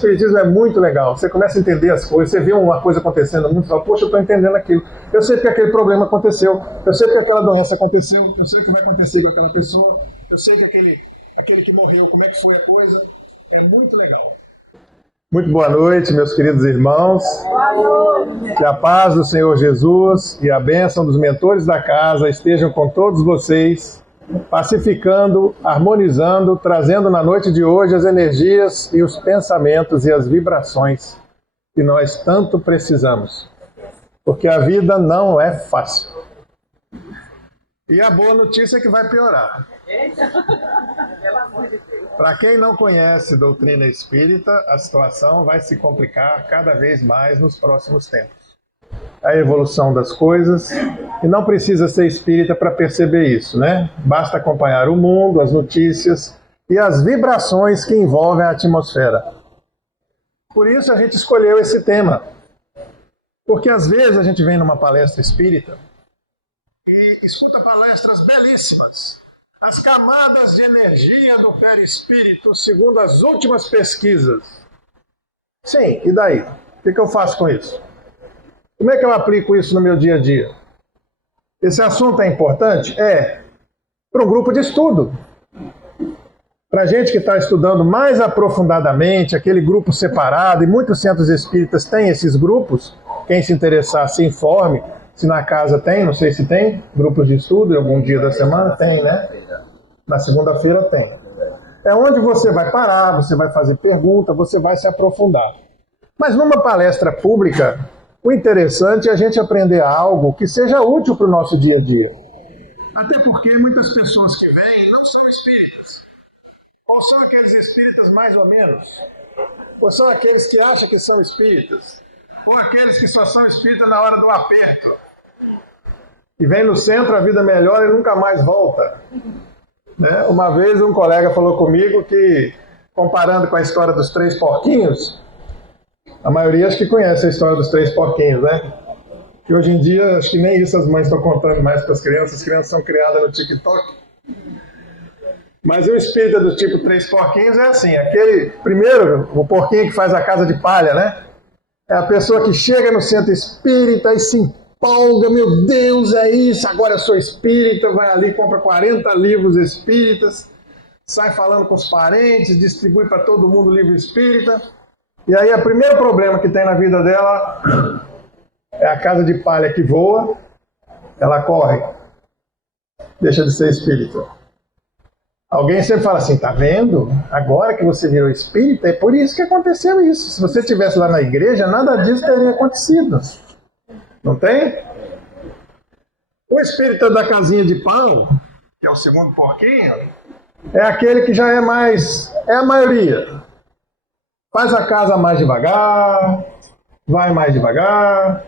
Espiritismo é muito legal. Você começa a entender as coisas, você vê uma coisa acontecendo no mundo e fala, poxa, eu estou entendendo aquilo. Eu sei que aquele problema aconteceu, eu sei que aquela doença aconteceu, eu sei o que vai acontecer com aquela pessoa, eu sei que aquele que morreu, como é que foi a coisa. É muito legal. Muito boa noite, meus queridos irmãos. Boa noite. Que a paz do Senhor Jesus e a bênção dos mentores da casa estejam com todos vocês, pacificando, harmonizando, trazendo na noite de hoje as energias e os pensamentos e as vibrações que nós tanto precisamos. Porque a vida não é fácil. E a boa notícia é que vai piorar. Para quem não conhece doutrina espírita, a situação vai se complicar cada vez mais nos próximos tempos. A evolução das coisas, e não precisa ser espírita para perceber isso, né? Basta acompanhar o mundo, as notícias e as vibrações que envolvem a atmosfera. Por isso a gente escolheu esse tema. Porque às vezes a gente vem numa palestra espírita e escuta palestras belíssimas. As camadas de energia do perispírito, segundo as últimas pesquisas. Sim, e daí? O que eu faço com isso? Como é que eu aplico isso no meu dia a dia? Esse assunto é importante? É. Para um grupo de estudo. Para a gente que está estudando mais aprofundadamente, aquele grupo separado, e muitos centros espíritas têm esses grupos. Quem se interessar, se informe. Se na casa tem, não sei se tem, grupos de estudo, em algum dia da semana tem, né? Na segunda-feira tem. É onde você vai parar, você vai fazer pergunta, você vai se aprofundar. Mas numa palestra pública, o interessante é a gente aprender algo que seja útil para o nosso dia a dia. Até porque muitas pessoas que vêm não são espíritas. Ou são aqueles espíritas mais ou menos? Ou são aqueles que acham que são espíritas? Ou aqueles que só são espíritas na hora do aperto? E vem no centro, a vida melhora e nunca mais volta. Né? Uma vez um colega falou comigo que, comparando com a história dos 3 porquinhos, a maioria acho que conhece a história dos 3 porquinhos, né? Que hoje em dia, acho que nem isso as mães estão contando mais para as crianças são criadas no TikTok. Mas o espírito do tipo 3 porquinhos é assim, aquele, primeiro, o porquinho que faz a casa de palha, né? É a pessoa que chega no centro espírita e se empolga, meu Deus, é isso, agora eu sou espírita, vai ali, compra 40 livros espíritas, sai falando com os parentes, distribui para todo mundo livro espírita, e aí o primeiro problema que tem na vida dela é a casa de palha que voa, ela corre, deixa de ser espírita. Alguém sempre fala assim, tá vendo? Agora que você virou espírita, é por isso que aconteceu isso. Se você estivesse lá na igreja, nada disso teria acontecido. Não tem? O espírita da casinha de pão, que é o segundo porquinho, é aquele que já é mais... é a maioria. Faz a casa mais devagar, vai mais devagar,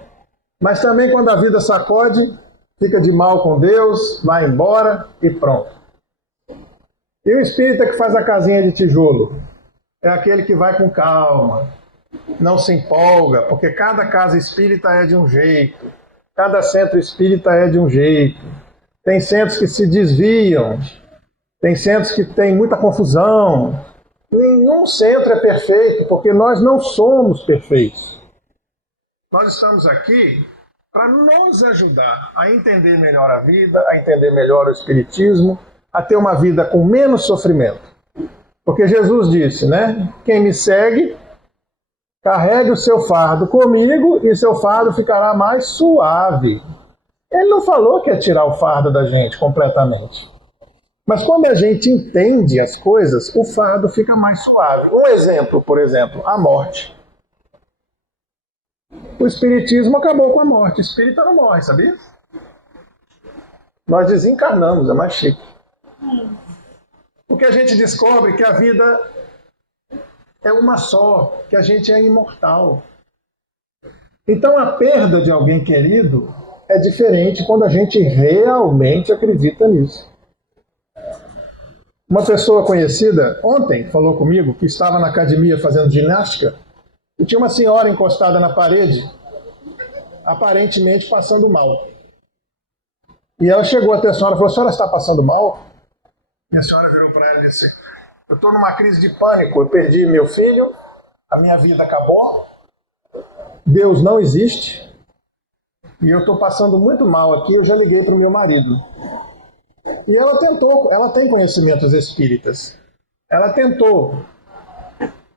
mas também quando a vida sacode, fica de mal com Deus, vai embora e pronto. E o espírita que faz a casinha de tijolo é aquele que vai com calma, não se empolga, porque cada casa espírita é de um jeito, cada centro espírita é de um jeito. Tem centros que se desviam, tem centros que tem muita confusão. Nenhum centro é perfeito, porque nós não somos perfeitos. Nós estamos aqui para nos ajudar a entender melhor a vida, a entender melhor o espiritismo, a ter uma vida com menos sofrimento. Porque Jesus disse, né? Quem me segue, carregue o seu fardo comigo e seu fardo ficará mais suave. Ele não falou que ia tirar o fardo da gente completamente. Mas quando a gente entende as coisas, o fardo fica mais suave. Um exemplo, por exemplo, a morte. O espiritismo acabou com a morte. O espírita não morre, sabia? Nós desencarnamos, é mais chique. Porque a gente descobre que a vida é uma só, que a gente é imortal. Então a perda de alguém querido é diferente quando a gente realmente acredita nisso. Uma pessoa conhecida ontem falou comigo que estava na academia fazendo ginástica e tinha uma senhora encostada na parede, aparentemente passando mal. E ela chegou até a senhora e falou, a senhora está passando mal? E a senhora virou para ela e disse, eu estou numa crise de pânico, eu perdi meu filho, a minha vida acabou, Deus não existe, e eu estou passando muito mal aqui, eu já liguei para o meu marido. E ela tem conhecimentos espíritas. Ela tentou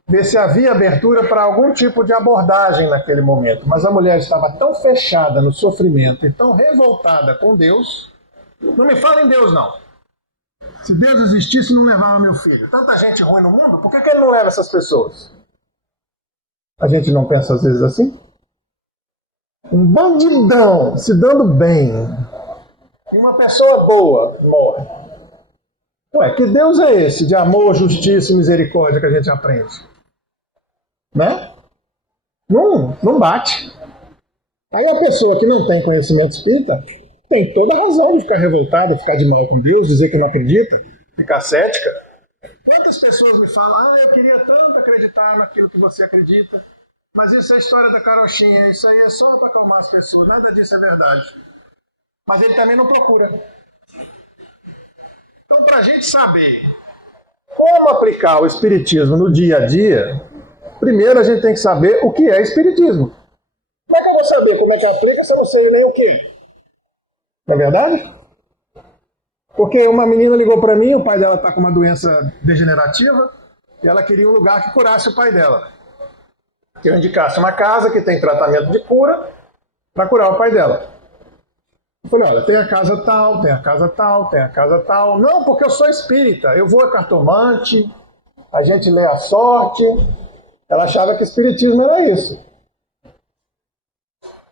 ver se havia abertura para algum tipo de abordagem naquele momento, mas a mulher estava tão fechada no sofrimento e tão revoltada com Deus. Não me fala em Deus, não. Se Deus existisse, não levava meu filho. Tanta gente ruim no mundo, por que ele não leva essas pessoas? A gente não pensa às vezes assim? Um bandidão se dando bem e uma pessoa boa morre. Ué, que Deus é esse de amor, justiça e misericórdia que a gente aprende? Né? Não bate. Aí a pessoa que não tem conhecimento espírita tem toda a razão de ficar revoltada, ficar de mal com Deus, dizer que não acredita, ficar cética. Quantas pessoas me falam, eu queria tanto acreditar naquilo que você acredita, mas isso é a história da carochinha, isso aí é só para acalmar as pessoas, nada disso é verdade. Mas ele também não procura. Então, para a gente saber como aplicar o espiritismo no dia a dia, primeiro a gente tem que saber o que é espiritismo. Como é que eu vou saber como é que aplica se eu não sei nem o que? Não é verdade? Porque uma menina ligou para mim, o pai dela está com uma doença degenerativa, e ela queria um lugar que curasse o pai dela. Que eu indicasse uma casa que tem tratamento de cura para curar o pai dela. Eu falei, olha, tem a casa tal, tem a casa tal, tem a casa tal. Não, porque eu sou espírita, eu vou a cartomante, a gente lê a sorte. Ela achava que espiritismo era isso.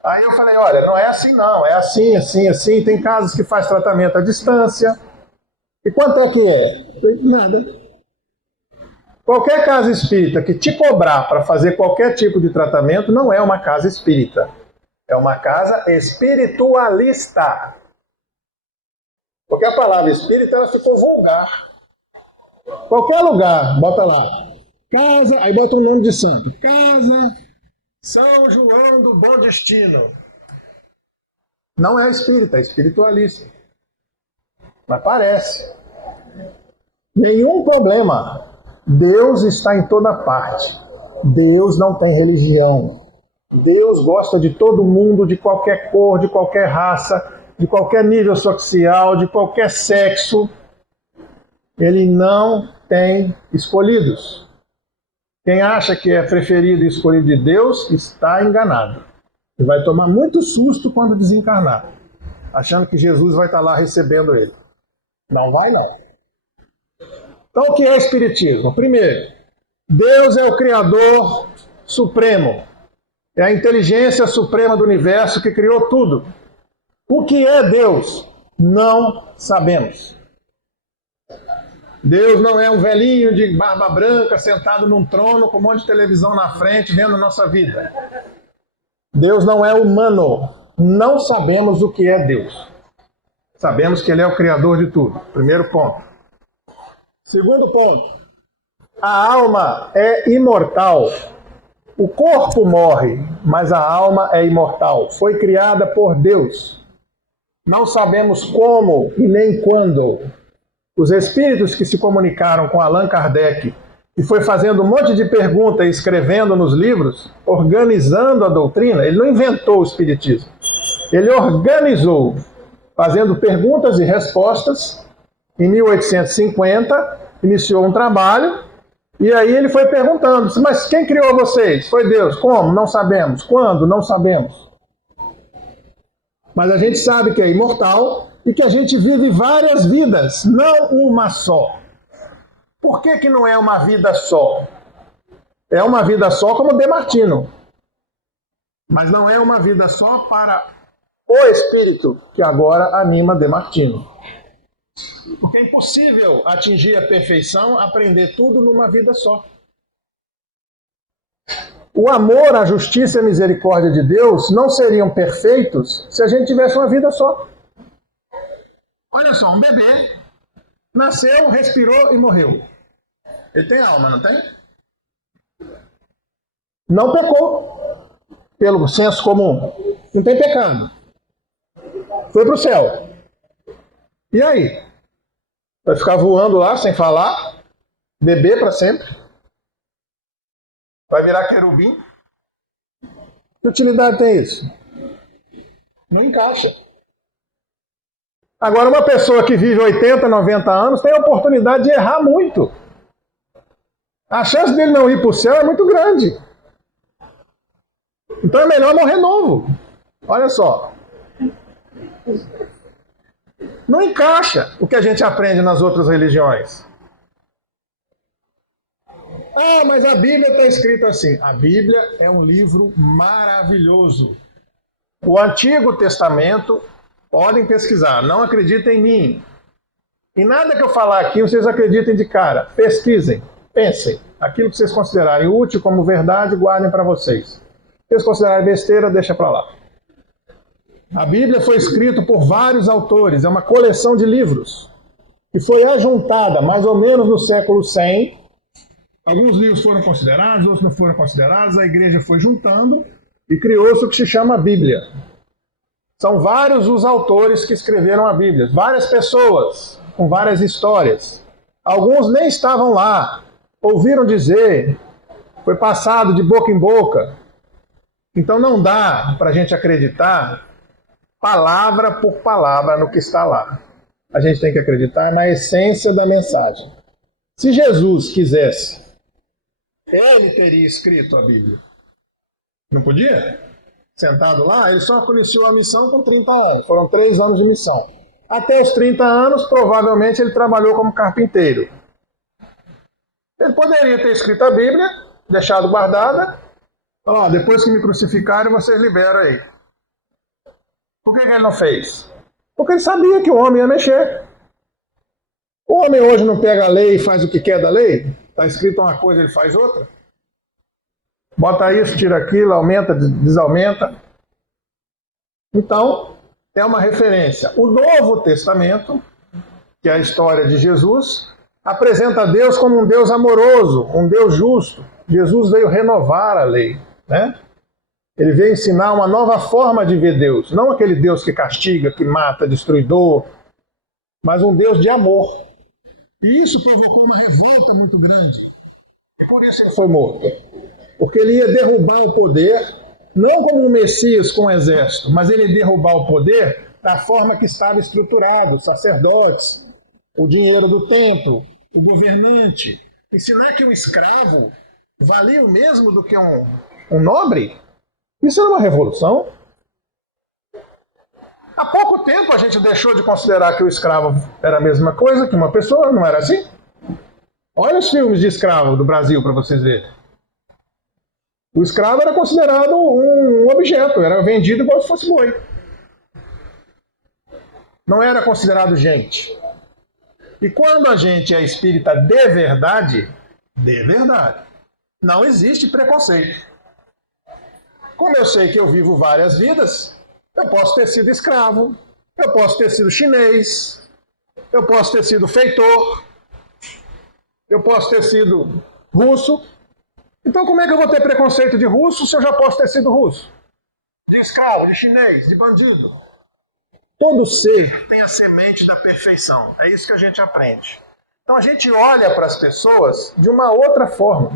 Aí eu falei, olha, não é assim não, é assim, assim, assim. Tem casos que faz tratamento à distância. E quanto é que é? Falei, nada. Qualquer casa espírita que te cobrar para fazer qualquer tipo de tratamento não é uma casa espírita. É uma casa espiritualista. Porque a palavra espírita ela ficou vulgar. Qualquer lugar, bota lá. Casa, aí bota um nome de santo. Casa São João do Bom Destino. Não é espírita, é espiritualista. Mas parece. Nenhum problema. Deus está em toda parte. Deus não tem religião. Deus gosta de todo mundo, de qualquer cor, de qualquer raça, de qualquer nível social, de qualquer sexo. Ele não tem escolhidos. Quem acha que é preferido e escolhido de Deus está enganado. E vai tomar muito susto quando desencarnar, achando que Jesus vai estar lá recebendo ele. Não vai, não. Então, o que é Espiritismo? Primeiro, Deus é o Criador Supremo. É a inteligência suprema do universo que criou tudo. O que é Deus? Não sabemos. Deus não é um velhinho de barba branca sentado num trono com um monte de televisão na frente vendo a nossa vida. Deus não é humano. Não sabemos o que é Deus. Sabemos que Ele é o Criador de tudo. Primeiro ponto. Segundo ponto. A alma é imortal. O corpo morre, mas a alma é imortal. Foi criada por Deus. Não sabemos como e nem quando. Os espíritos que se comunicaram com Allan Kardec e foi fazendo um monte de perguntas e escrevendo nos livros, organizando a doutrina, ele não inventou o espiritismo. Ele organizou, fazendo perguntas e respostas. Em 1850, iniciou um trabalho. E aí ele foi perguntando, mas quem criou vocês? Foi Deus. Como? Não sabemos. Quando? Não sabemos. Mas a gente sabe que é imortal e que a gente vive várias vidas, não uma só. Por que não é uma vida só? É uma vida só como Demartino. Mas não é uma vida só para o espírito que agora anima Demartino. Porque é impossível atingir a perfeição, aprender tudo numa vida só. O amor, a justiça e a misericórdia de Deus não seriam perfeitos se a gente tivesse uma vida só. Olha só, um bebê nasceu, respirou e morreu. Ele tem alma, não tem? Não pecou, pelo senso comum. Não tem pecado. Foi para o céu. E aí? Vai ficar voando lá sem falar? Beber para sempre? Vai virar querubim? Que utilidade tem isso? Não encaixa. Agora, uma pessoa que vive 80, 90 anos tem a oportunidade de errar muito. A chance dele não ir para o céu é muito grande. Então é melhor morrer novo. Olha só. Não encaixa o que a gente aprende nas outras religiões. Ah, mas a Bíblia está escrita assim. A Bíblia é um livro maravilhoso. O Antigo Testamento, podem pesquisar, não acreditem em mim. Em nada que eu falar aqui, vocês acreditem de cara. Pesquisem, pensem. Aquilo que vocês considerarem útil como verdade, guardem para vocês. Se vocês considerarem besteira, deixa para lá. A Bíblia foi escrita por vários autores, é uma coleção de livros. E foi ajuntada mais ou menos no século 100. Alguns livros foram considerados, outros não foram considerados. A igreja foi juntando e criou-se o que se chama Bíblia. São vários os autores que escreveram a Bíblia. Várias pessoas, com várias histórias. Alguns nem estavam lá. Ouviram dizer. Foi passado de boca em boca. Então não dá para a gente acreditar palavra por palavra no que está lá. A gente tem que acreditar na essência da mensagem. Se Jesus quisesse, ele teria escrito a Bíblia. Não podia? Sentado lá, ele só conheceu a missão com 30 anos. Foram 3 anos de missão. Até os 30 anos, provavelmente, ele trabalhou como carpinteiro. Ele poderia ter escrito a Bíblia, deixado guardada. Ó, depois que me crucificarem, vocês liberam aí. Por que ele não fez? Porque ele sabia que o homem ia mexer. O homem hoje não pega a lei e faz o que quer da lei? Está escrito uma coisa, ele faz outra? Bota isso, tira aquilo, aumenta, desaumenta. Então, é uma referência. O Novo Testamento, que é a história de Jesus, apresenta Deus como um Deus amoroso, um Deus justo. Jesus veio renovar a lei, né? Ele veio ensinar uma nova forma de ver Deus. Não aquele Deus que castiga, que mata, destruidor, mas um Deus de amor. E isso provocou uma revolta muito grande. Por isso ele foi morto. Porque ele ia derrubar o poder, não como um Messias com um exército, mas ele ia derrubar o poder da forma que estava estruturado, os sacerdotes, o dinheiro do templo, o governante. Ensinar que um escravo valia o mesmo do que um nobre? Isso era uma revolução. Há pouco tempo a gente deixou de considerar que o escravo era a mesma coisa que uma pessoa, não era assim? Olha os filmes de escravo do Brasil para vocês verem. O escravo era considerado um objeto, era vendido igual se fosse boi. Não era considerado gente. E quando a gente é espírita de verdade, não existe preconceito. Como eu sei que eu vivo várias vidas, eu posso ter sido escravo, eu posso ter sido chinês, eu posso ter sido feitor, eu posso ter sido russo. Então como é que eu vou ter preconceito de russo se eu já posso ter sido russo? De escravo, de chinês, de bandido. Todo ser tem a semente da perfeição. É isso que a gente aprende. Então a gente olha para as pessoas de uma outra forma.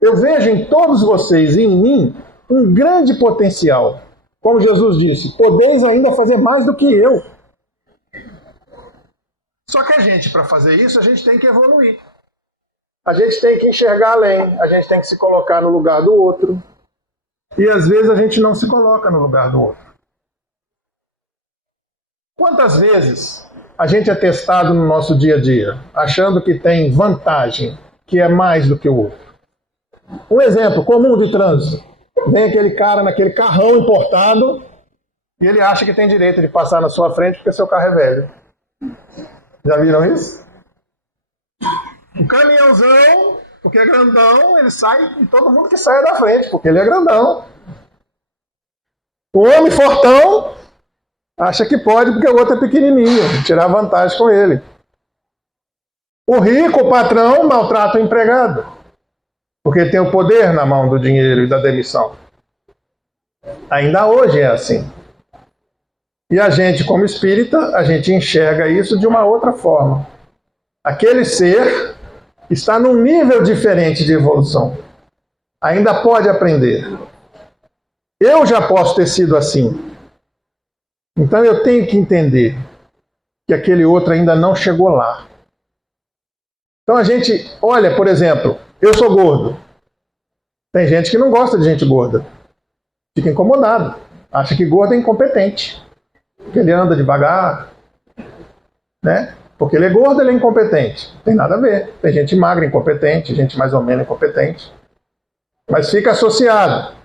Eu vejo em todos vocês e em mim um grande potencial. Como Jesus disse, podeis ainda fazer mais do que eu. Só que a gente, para fazer isso, a gente tem que evoluir. A gente tem que enxergar além, a gente tem que se colocar no lugar do outro. E às vezes a gente não se coloca no lugar do outro. Quantas vezes a gente é testado no nosso dia a dia, achando que tem vantagem, que é mais do que o outro? Um exemplo comum de trânsito. Vem aquele cara naquele carrão importado e ele acha que tem direito de passar na sua frente porque seu carro é velho. Já viram isso? O caminhãozão, porque é grandão, ele sai e todo mundo que sai da frente, porque ele é grandão. O homem fortão acha que pode porque o outro é pequenininho, tirar vantagem com ele. O rico, o patrão, maltrata o empregado, porque tem o poder na mão do dinheiro e da demissão. Ainda hoje é assim. E a gente, como espírita, a gente enxerga isso de uma outra forma. Aquele ser está num nível diferente de evolução. Ainda pode aprender. Eu já posso ter sido assim. Então eu tenho que entender que aquele outro ainda não chegou lá. Então a gente, olha, por exemplo, eu sou gordo. Tem gente que não gosta de gente gorda. Fica incomodado. Acha que gordo é incompetente. Porque ele anda devagar. Né? Porque ele é gordo, ele é incompetente. Não tem nada a ver. Tem gente magra incompetente, gente mais ou menos incompetente. Mas fica associado.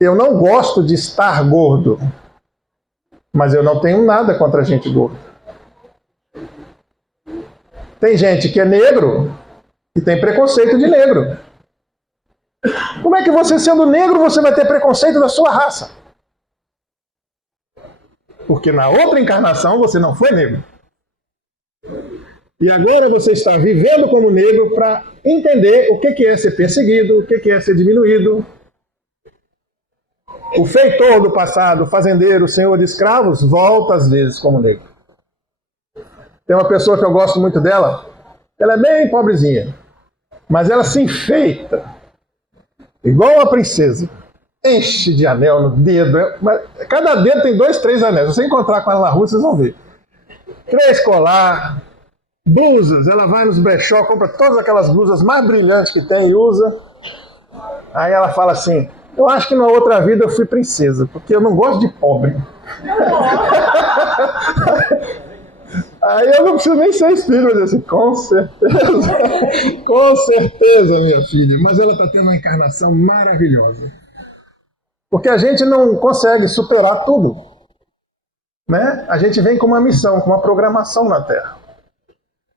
Eu não gosto de estar gordo. Mas eu não tenho nada contra gente gorda. Tem gente que é negro e tem preconceito de negro. Como é que você, sendo negro, você vai ter preconceito da sua raça? Porque na outra encarnação você não foi negro. E agora você está vivendo como negro para entender o que é ser perseguido, o que é ser diminuído. O feitor do passado, o fazendeiro, o senhor de escravos, volta às vezes como negro. Tem uma pessoa que eu gosto muito dela, ela é bem pobrezinha, mas ela se enfeita, igual uma princesa. Enche de anel no dedo. Cada dedo tem 2, 3 anéis. Se você encontrar com ela na rua, vocês vão ver. 3 colar, blusas. Ela vai nos brechó, compra todas aquelas blusas mais brilhantes que tem e usa. Aí ela fala assim, eu acho que na outra vida eu fui princesa, porque eu não gosto de pobre. Aí eu não preciso nem ser espírito, mas assim, com certeza, minha filha. Mas ela está tendo uma encarnação maravilhosa. Porque a gente não consegue superar tudo. Né? A gente vem com uma missão, com uma programação na Terra.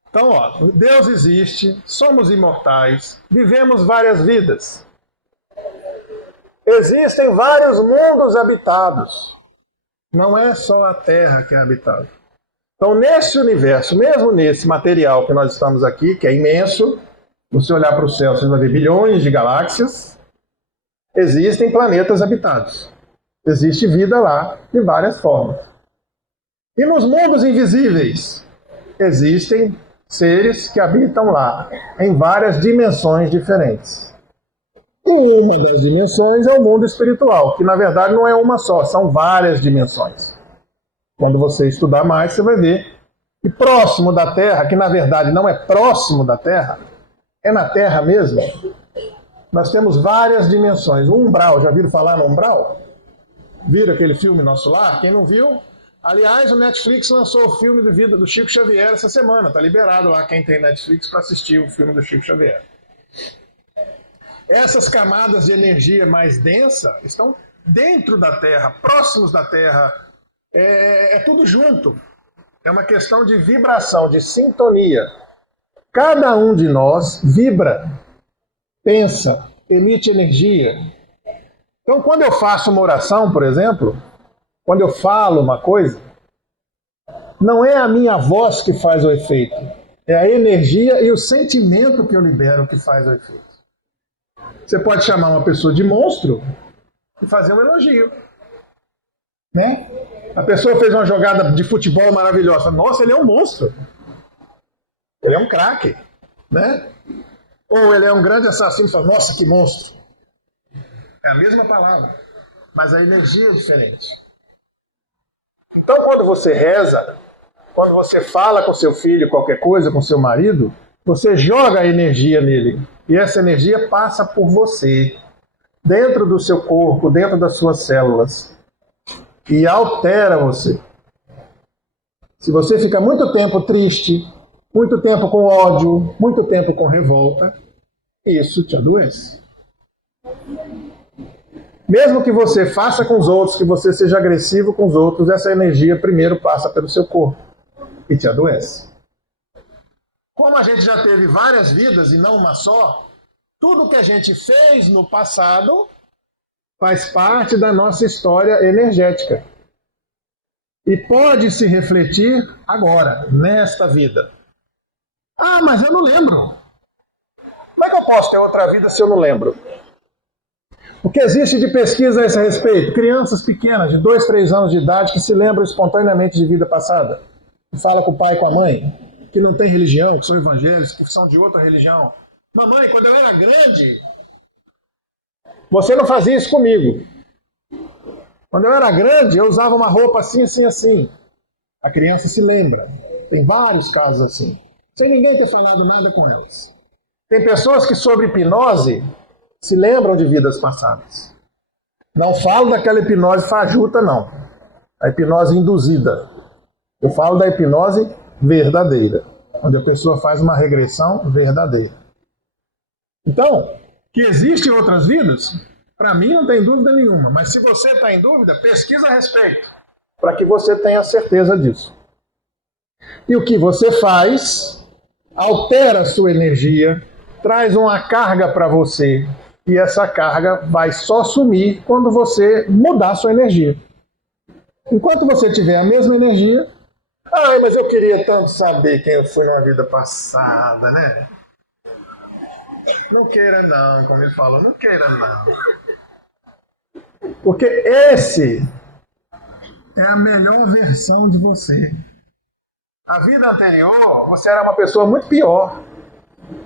Então, ó, Deus existe, somos imortais, vivemos várias vidas. Existem vários mundos habitados. Não é só a Terra que é habitada. Então, nesse universo, mesmo nesse material que nós estamos aqui, que é imenso, se você olhar para o céu, você vai ver bilhões de galáxias, existem planetas habitados. Existe vida lá, de várias formas. E nos mundos invisíveis, existem seres que habitam lá, em várias dimensões diferentes. E uma das dimensões é o mundo espiritual, que na verdade não é uma só, são várias dimensões. Quando você estudar mais, você vai ver que próximo da Terra, que na verdade não é próximo da Terra, é na Terra mesmo, nós temos várias dimensões. O umbral, já viram falar no umbral? Viram aquele filme Nosso Lar? Quem não viu? Aliás, o Netflix lançou o filme de vida do Chico Xavier essa semana. Está liberado lá quem tem Netflix para assistir o filme do Chico Xavier. Essas camadas de energia mais densa estão dentro da Terra, próximos da Terra. É tudo junto. É uma questão de vibração, de sintonia. Cada um de nós vibra, pensa, emite energia. Então, quando eu faço uma oração, por exemplo, quando eu falo uma coisa, não é a minha voz que faz o efeito. É a energia e o sentimento que eu libero que faz o efeito. Você pode chamar uma pessoa de monstro e fazer um elogio. Né? A pessoa fez uma jogada de futebol maravilhosa. Nossa, ele é um monstro. Ele é um craque. Né? Ou ele é um grande assassino e fala, nossa, que monstro. É a mesma palavra, mas a energia é diferente. Então, quando você reza, quando você fala com seu filho qualquer coisa, com seu marido, você joga a energia nele. E essa energia passa por você, dentro do seu corpo, dentro das suas células. E altera você. Se você fica muito tempo triste, muito tempo com ódio, muito tempo com revolta, isso te adoece. Mesmo que você faça com os outros, que você seja agressivo com os outros, essa energia primeiro passa pelo seu corpo e te adoece. Como a gente já teve várias vidas e não uma só, tudo que a gente fez no passado faz parte da nossa história energética. E pode se refletir agora, nesta vida. Ah, mas eu não lembro. Como é que eu posso ter outra vida se eu não lembro? O que existe de pesquisa a esse respeito? Crianças pequenas, de 2, 3 anos de idade, que se lembram espontaneamente de vida passada. Que fala com o pai e com a mãe, que não tem religião, que são evangélicos, que são de outra religião. Mamãe, quando eu era grande, você não fazia isso comigo. Quando eu era grande, eu usava uma roupa assim, assim, assim. A criança se lembra. Tem vários casos assim. Sem ninguém ter falado nada com elas. Tem pessoas que, sobre hipnose, se lembram de vidas passadas. Não falo daquela hipnose fajuta, não. A hipnose induzida. Eu falo da hipnose verdadeira, onde a pessoa faz uma regressão verdadeira. Então, que existem outras vidas, para mim não tem dúvida nenhuma. Mas se você está em dúvida, pesquisa a respeito, para que você tenha certeza disso. E o que você faz altera a sua energia, traz uma carga para você. E essa carga vai só sumir quando você mudar a sua energia. Enquanto você tiver a mesma energia, mas eu queria tanto saber quem eu fui numa vida passada, né? Não queira não, como ele falou, não queira não. Porque esse é a melhor versão de você. A vida anterior, você era uma pessoa muito pior.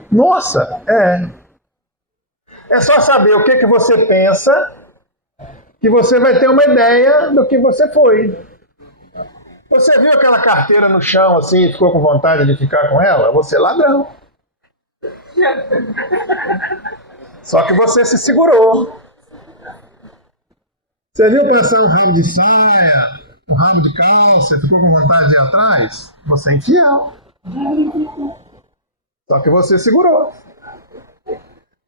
Nossa, É só saber o que você pensa, que você vai ter uma ideia do que você foi. Você viu aquela carteira no chão assim e ficou com vontade de ficar com ela? Você é ladrão. Só que você se segurou. Você viu passar um ramo de saia, um ramo de calça e ficou com vontade de ir atrás? Você é infiel. Só que você segurou.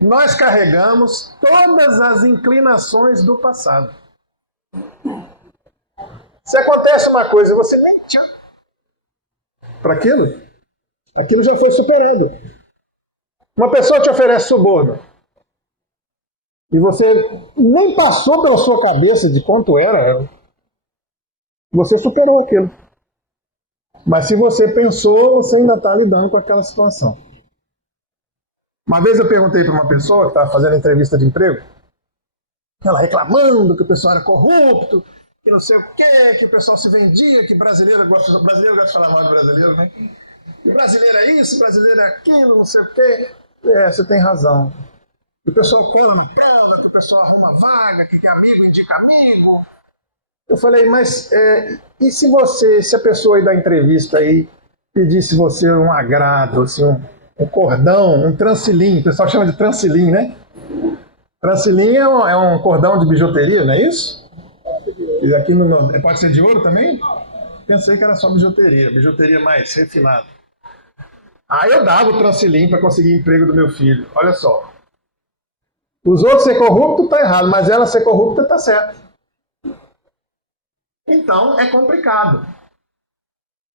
Nós carregamos todas as inclinações do passado. Se acontece uma coisa e você nem tchau para aquilo já foi superado. Uma pessoa te oferece suborno e você nem passou pela sua cabeça de quanto era, você superou aquilo. Mas se você pensou, você ainda está lidando com aquela situação. Uma vez eu perguntei para uma pessoa que estava fazendo entrevista de emprego, ela reclamando que o pessoal era corrupto, que não sei o quê, que o pessoal se vendia, que brasileiro gosta de falar mal de brasileiro, né? Que brasileiro é isso, brasileiro é aquilo, não sei o quê. Você tem razão. Que o pessoal cola na prova, que o pessoal arruma vaga, que amigo indica amigo. Eu falei, mas e se a pessoa aí da entrevista aí pedisse você um agrado, assim, um cordão, um transilim, o pessoal chama de transilim, né? Transilim é um cordão de bijuteria, não é isso? E aqui pode ser de ouro também? Pensei que era só bijuteria mais refinada. Aí eu dava o transilim para conseguir emprego do meu filho. Olha só. Os outros ser corrupto tá errado, mas ela ser corrupta tá certo. Então é complicado.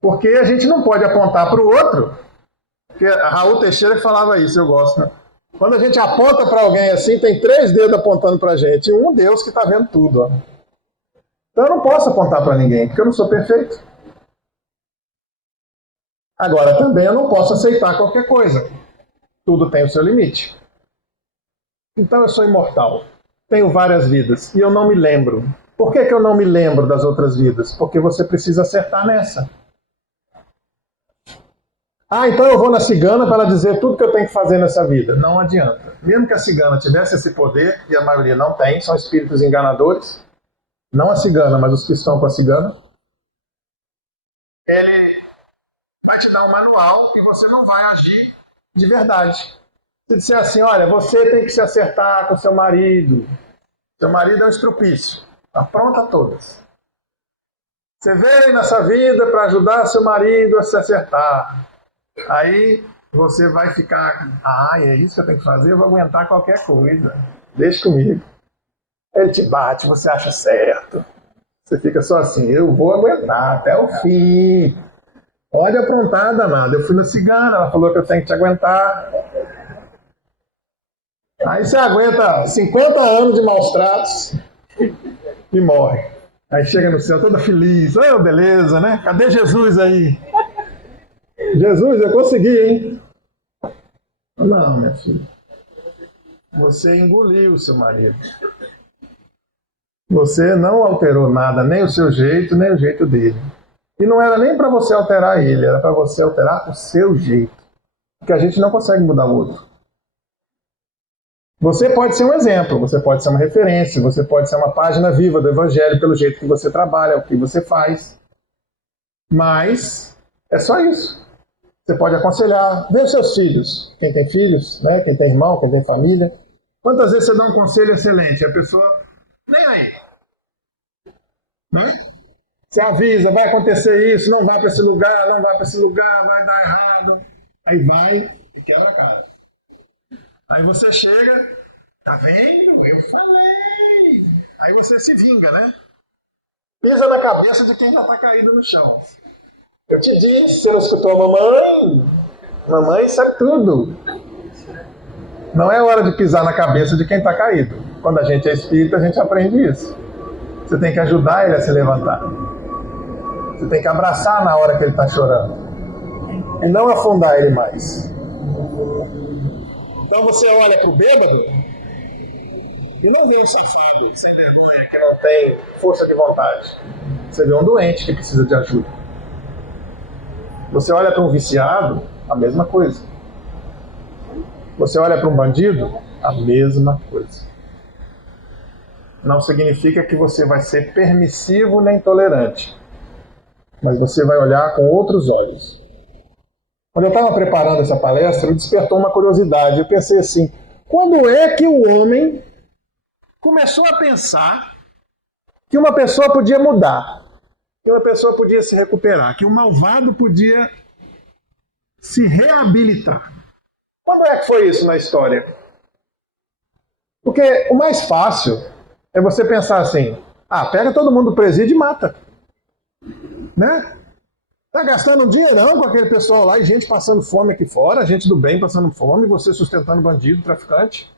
Porque a gente não pode apontar para o outro. Porque a Raul Teixeira falava isso, eu gosto, né? Quando a gente aponta para alguém assim, tem 3 dedos apontando para a gente. E um Deus que está vendo tudo. Ó. Então eu não posso apontar para ninguém, porque eu não sou perfeito. Agora também eu não posso aceitar qualquer coisa. Tudo tem o seu limite. Então eu sou imortal. Tenho várias vidas. E eu não me lembro. Por que eu não me lembro das outras vidas? Porque você precisa acertar nessa. Então eu vou na cigana para ela dizer tudo que eu tenho que fazer nessa vida. Não adianta. Mesmo que a cigana tivesse esse poder, e a maioria não tem, são espíritos enganadores, não a cigana, mas os que estão com a cigana, ele vai te dar um manual e você não vai agir de verdade. Se disser assim, olha, você tem que se acertar com seu marido é um estrupício, apronta todas. Você veio nessa vida para ajudar seu marido a se acertar. Aí você vai ficar, é isso que eu tenho que fazer, eu vou aguentar qualquer coisa. Deixa comigo. Ele te bate, você acha certo. Você fica só assim, eu vou aguentar até o fim. Pode aprontar, danada. Eu fui na cigana, ela falou que eu tenho que te aguentar. Aí você aguenta 50 anos de maus tratos e morre. Aí chega no céu toda feliz. Beleza, né? Cadê Jesus aí? Jesus, eu consegui, hein? Não, minha filha. Você engoliu o seu marido. Você não alterou nada, nem o seu jeito, nem o jeito dele. E não era nem para você alterar ele, era para você alterar o seu jeito. Porque a gente não consegue mudar o outro. Você pode ser um exemplo, você pode ser uma referência, você pode ser uma página viva do Evangelho pelo jeito que você trabalha, o que você faz. Mas é só isso. Você pode aconselhar, vê os seus filhos. Quem tem filhos, né? Quem tem irmão, quem tem família. Quantas vezes você dá um conselho excelente e a pessoa nem aí. Né? Você avisa, vai acontecer isso, não vai para esse lugar, não vai para esse lugar, vai dar errado. Aí vai e quebra a cara. Aí você chega, tá vendo? Eu falei. Aí você se vinga, né? Pisa na cabeça de quem já tá caído no chão. Eu te disse, você não escutou a mamãe? Mamãe sabe tudo. Não é hora de pisar na cabeça de quem está caído. Quando a gente é espírita, a gente aprende isso. Você tem que ajudar ele a se levantar. Você tem que abraçar na hora que ele está chorando. E não afundar ele mais. Então você olha para o bêbado e não vê um safado, sem vergonha, que não tem força de vontade. Você vê um doente que precisa de ajuda. Você olha para um viciado, a mesma coisa. Você olha para um bandido, a mesma coisa. Não significa que você vai ser permissivo nem tolerante, mas você vai olhar com outros olhos. Quando eu estava preparando essa palestra, despertou uma curiosidade. Eu pensei assim, quando é que o homem começou a pensar que uma pessoa podia mudar, que uma pessoa podia se recuperar, que o malvado podia se reabilitar? Quando é que foi isso na história? Porque o mais fácil é você pensar assim, pega todo mundo do presídio e mata. Né? Tá gastando um dinheirão com aquele pessoal lá e gente passando fome aqui fora, gente do bem passando fome, você sustentando bandido, traficante.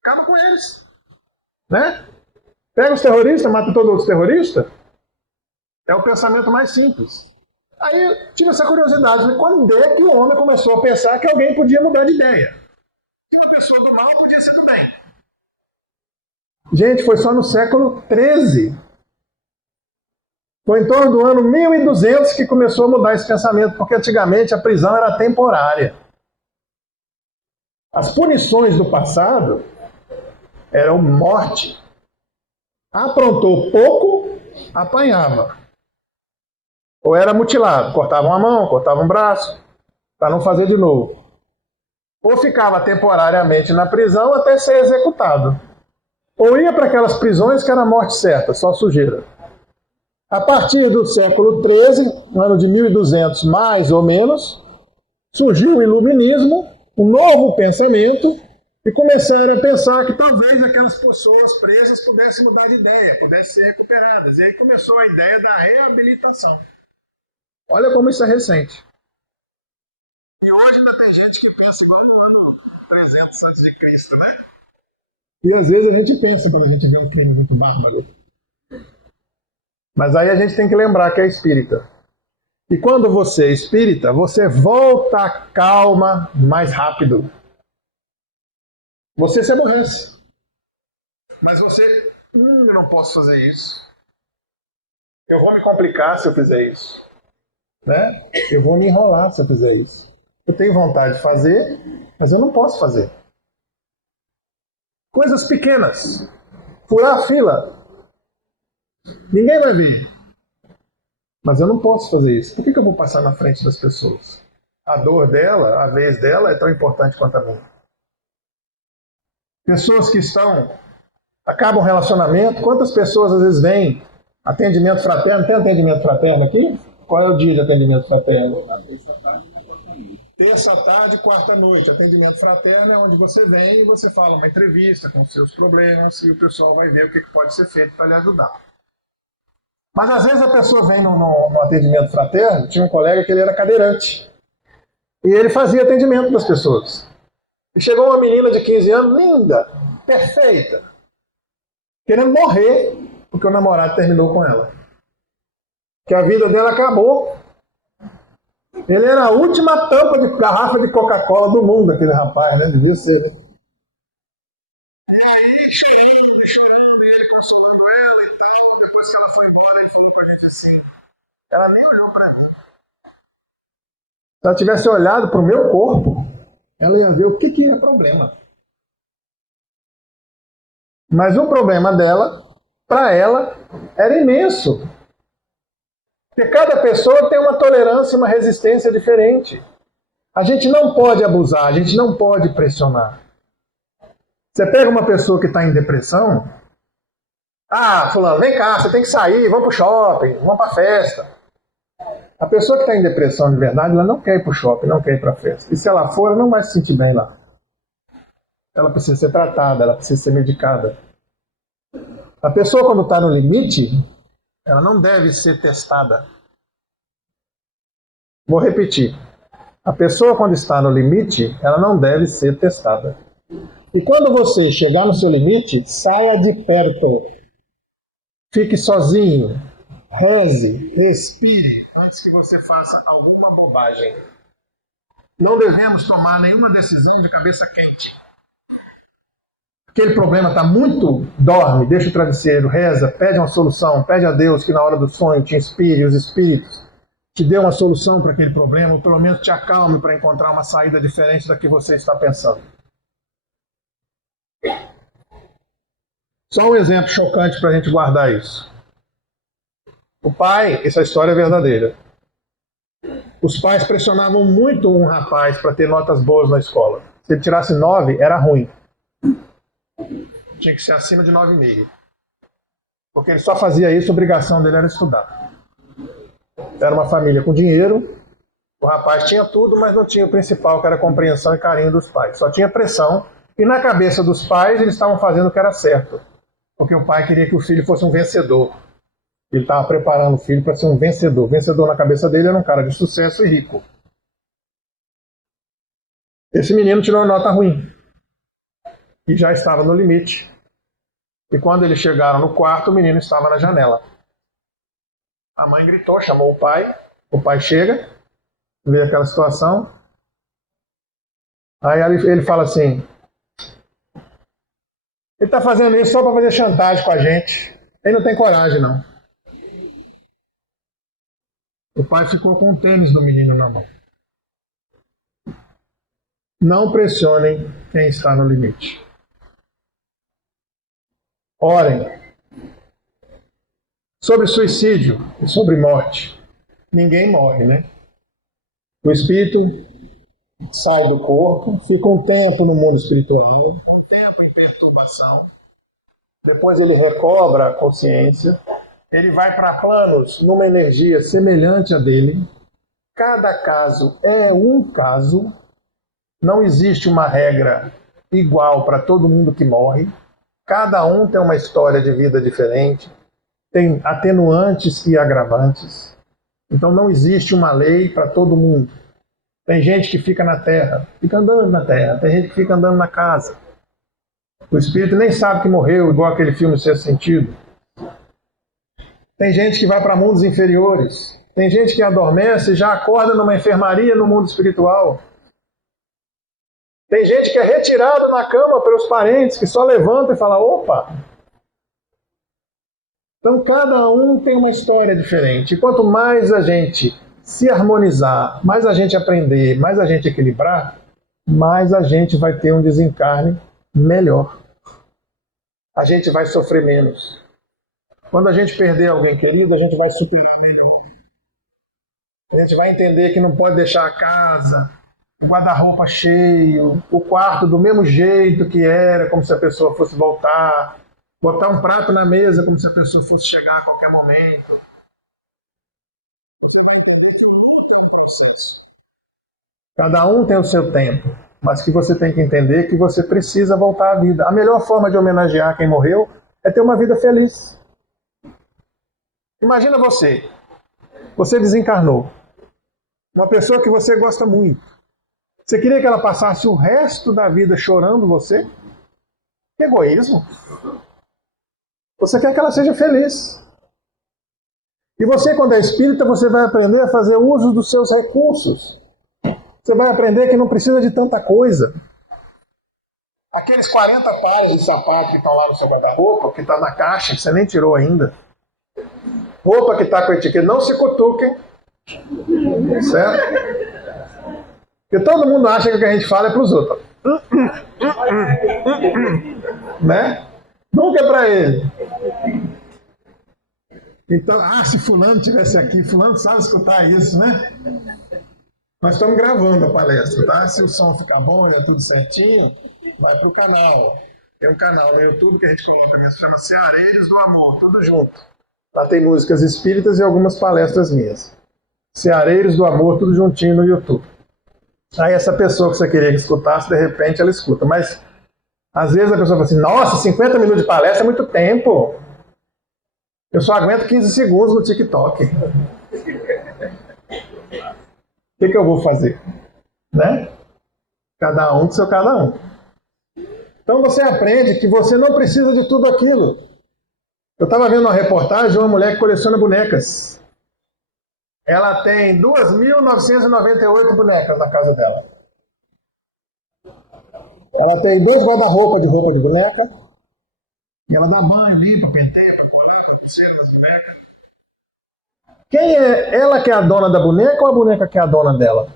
Acaba com eles. Né? Pega os terroristas, mata todos os terroristas. É o pensamento mais simples. Aí tive essa curiosidade, né? Quando é que o homem começou a pensar que alguém podia mudar de ideia? Que uma pessoa do mal podia ser do bem. Gente, foi só no século XIII. Foi em torno do ano 1200 que começou a mudar esse pensamento, porque antigamente a prisão era temporária. As punições do passado eram morte. Aprontou pouco, apanhava. Ou era mutilado, cortavam a mão, cortavam o braço, para não fazer de novo. Ou ficava temporariamente na prisão até ser executado. Ou ia para aquelas prisões que era morte certa, só sujeira. A partir do século XIII, no ano de 1200 mais ou menos, surgiu o iluminismo, um novo pensamento, e começaram a pensar que talvez aquelas pessoas presas pudessem mudar de ideia, pudessem ser recuperadas. E aí começou a ideia da reabilitação. Olha como isso é recente. E hoje ainda tem gente que pensa igual no 300 antes de Cristo, né? E às vezes a gente pensa quando a gente vê um crime muito bárbaro. Mas aí a gente tem que lembrar que é espírita. E quando você é espírita, você volta à calma mais rápido. Você se aborrece. Mas você, eu não posso fazer isso. Eu vou me complicar se eu fizer isso. Né? Eu vou me enrolar se eu fizer isso. Eu tenho vontade de fazer, mas eu não posso fazer. Coisas pequenas. Furar a fila. Ninguém vai ver. Mas eu não posso fazer isso. Por que eu vou passar na frente das pessoas? A dor dela, a vez dela é tão importante quanto a minha. Pessoas que acabam relacionamento. Quantas pessoas às vezes vêm atendimento fraterno? Tem atendimento fraterno aqui? Qual é o dia de atendimento fraterno? Terça tarde, quarta noite. Atendimento fraterno é onde você vem e você fala uma entrevista com os seus problemas e o pessoal vai ver o que pode ser feito para lhe ajudar. Mas às vezes a pessoa vem no atendimento fraterno, tinha um colega que ele era cadeirante. E ele fazia atendimento das pessoas. E chegou uma menina de 15 anos, linda, perfeita, querendo morrer, porque o namorado terminou com ela. Que a vida dela acabou. Ele era a última tampa de garrafa de Coca-Cola do mundo, aquele rapaz, né? Devia ser, né? Ela nem olhou pra mim. Se ela tivesse olhado para o meu corpo, ela ia ver o que é problema. Mas o problema dela, para ela, era imenso. Porque cada pessoa tem uma tolerância e uma resistência diferente. A gente não pode abusar, a gente não pode pressionar. Você pega uma pessoa que está em depressão, fulano, vem cá, você tem que sair, vamos pro shopping, vamos pra festa. A pessoa que está em depressão de verdade, ela não quer ir pro shopping, não quer ir pra festa. E se ela for, ela não vai se sentir bem lá. Ela precisa ser tratada, ela precisa ser medicada. A pessoa, quando está no limite, ela não deve ser testada. Vou repetir. A pessoa, quando está no limite, ela não deve ser testada. E quando você chegar no seu limite, saia de perto. Fique sozinho. Reze, respire, antes que você faça alguma bobagem. Não devemos tomar nenhuma decisão de cabeça quente. Aquele problema está muito, dorme, deixa o travesseiro, reza, pede uma solução, pede a Deus que na hora do sonho te inspire, os espíritos te dê uma solução para aquele problema, ou pelo menos te acalme para encontrar uma saída diferente da que você está pensando. Só um exemplo chocante para a gente guardar isso. O pai, essa história é verdadeira. Os pais pressionavam muito um rapaz para ter notas boas na escola. Se ele tirasse 9, era ruim. Tinha que ser acima de 9,5. Porque ele só fazia isso, a obrigação dele era estudar. Era uma família com dinheiro, o rapaz tinha tudo, mas não tinha o principal, que era a compreensão e carinho dos pais. Só tinha pressão, e na cabeça dos pais eles estavam fazendo o que era certo. Porque o pai queria que o filho fosse um vencedor. Ele estava preparando o filho para ser um vencedor. O vencedor na cabeça dele era um cara de sucesso e rico. Esse menino tirou uma nota ruim. E já estava no limite. E quando eles chegaram no quarto, o menino estava na janela. A mãe gritou, chamou o pai chega, vê aquela situação. Aí ele fala assim, ele está fazendo isso só para fazer chantagem com a gente. Ele não tem coragem, não. O pai ficou com o tênis do menino na mão. Não pressionem quem está no limite. Orem. Sobre suicídio e sobre morte. Ninguém morre, né? O espírito sai do corpo, fica um tempo no mundo espiritual, um tempo em perturbação. Depois ele recobra a consciência, ele vai para planos numa energia semelhante à dele. Cada caso é um caso. Não existe uma regra igual para todo mundo que morre. Cada um tem uma história de vida diferente. Tem atenuantes e agravantes. Então não existe uma lei para todo mundo. Tem gente que fica na terra, fica andando na terra. Tem gente que fica andando na casa. O espírito nem sabe que morreu, igual aquele filme Sexto Sentido. Tem gente que vai para mundos inferiores. Tem gente que adormece e já acorda numa enfermaria no mundo espiritual. Tem gente que é retirado na cama pelos parentes, que só levanta e fala, opa! Então cada um tem uma história diferente. E quanto mais a gente se harmonizar, mais a gente aprender, mais a gente equilibrar, mais a gente vai ter um desencarne melhor. A gente vai sofrer menos. Quando a gente perder alguém querido, a gente vai superar melhor. A gente vai entender que não pode deixar a casa, o guarda-roupa cheio, o quarto do mesmo jeito que era, como se a pessoa fosse voltar, botar um prato na mesa como se a pessoa fosse chegar a qualquer momento. Cada um tem o seu tempo, mas que você tem que entender que você precisa voltar à vida. A melhor forma de homenagear quem morreu é ter uma vida feliz. Imagina você desencarnou, uma pessoa que você gosta muito. Você queria que ela passasse o resto da vida chorando você? Que egoísmo! Você quer que ela seja feliz. E você, quando é espírita, você vai aprender a fazer uso dos seus recursos. Você vai aprender que não precisa de tanta coisa. Aqueles 40 pares de sapato que estão lá no seu guarda-roupa, que está na caixa, que você nem tirou ainda. Roupa que está com etiqueta, não se cutuquem. Certo? Porque todo mundo acha que o que a gente fala é para os outros. Né? Nunca é para ele. Então, se fulano tivesse aqui, fulano sabe escutar isso, né? Nós estamos gravando a palestra, tá? Se o som ficar bom e é tudo certinho, vai pro canal. Tem um canal no YouTube que a gente coloca mesmo, chama Ceareiros do Amor, tudo junto. Lá tem músicas espíritas e algumas palestras minhas. Ceareiros do Amor, tudo juntinho no YouTube. Aí essa pessoa que você queria que escutasse, de repente ela escuta. Mas, às vezes a pessoa fala assim, nossa, 50 minutos de palestra é muito tempo. Eu só aguento 15 segundos no TikTok. O que eu vou fazer? Né? Cada um do seu cada um. Então você aprende que você não precisa de tudo aquilo. Eu estava vendo uma reportagem de uma mulher que coleciona bonecas. Ela tem 2.998 bonecas na casa dela. Ela tem 2 guarda-roupa de roupa de boneca. E ela dá banho, limpa, penteia, coloca as bonecas. Quem é? Ela que é a dona da boneca ou a boneca que é a dona dela?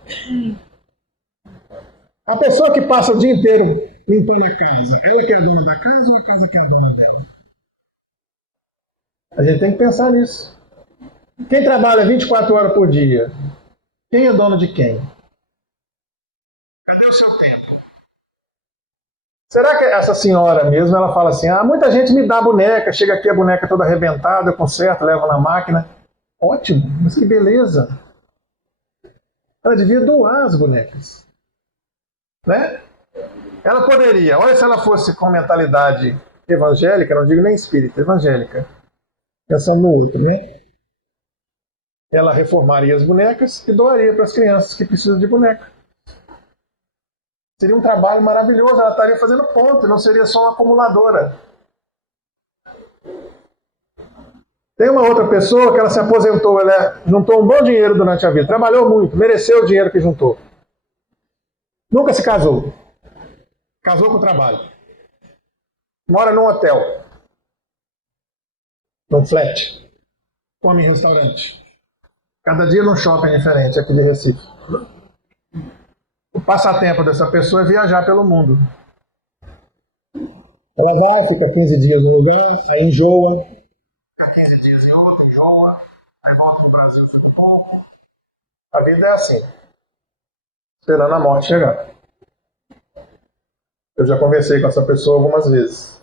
A pessoa que passa o dia inteiro limpando a casa, ela que é a dona da casa ou a casa que é a dona dela? A gente tem que pensar nisso. Quem trabalha 24 horas por dia? Quem é dono de quem? Cadê o seu tempo? Será que essa senhora mesmo, ela fala assim, muita gente me dá boneca, chega aqui a boneca toda arrebentada, eu conserto, levo na máquina. Ótimo, mas que beleza. Ela devia doar as bonecas. Né? Ela poderia, olha se ela fosse com mentalidade evangélica, não digo nem espírita, evangélica, pensando no outro, né? Ela reformaria as bonecas e doaria para as crianças que precisam de boneca. Seria um trabalho maravilhoso, ela estaria fazendo ponto, não seria só uma acumuladora. Tem uma outra pessoa que ela se aposentou, ela juntou um bom dinheiro durante a vida, trabalhou muito, mereceu o dinheiro que juntou. Nunca se casou. Casou com o trabalho. Mora num hotel. Num flat. Come em restaurante. Cada dia num shopping diferente aqui de Recife. O passatempo dessa pessoa é viajar pelo mundo. Ela vai, fica 15 dias num lugar, aí enjoa. Fica 15 dias em outro, enjoa. Aí volta pro Brasil, fica um pouco. A vida é assim. Esperando a morte chegar. Eu já conversei com essa pessoa algumas vezes.